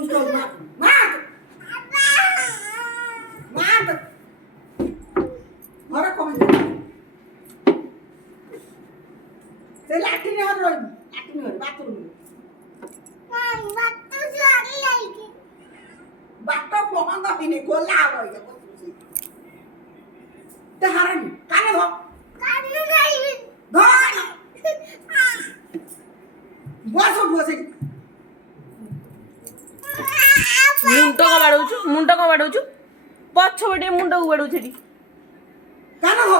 कुछ तो मार मार और कौन से लाठी ने और लाठी ने बाथरूम में बात सारी आएगी बात पहुंच तो नहीं गोला हो गया ते हरन काने हो काने नहीं धर बस मुंड का बाड़ू पछ बटे मुंड को बाड़ू काने हो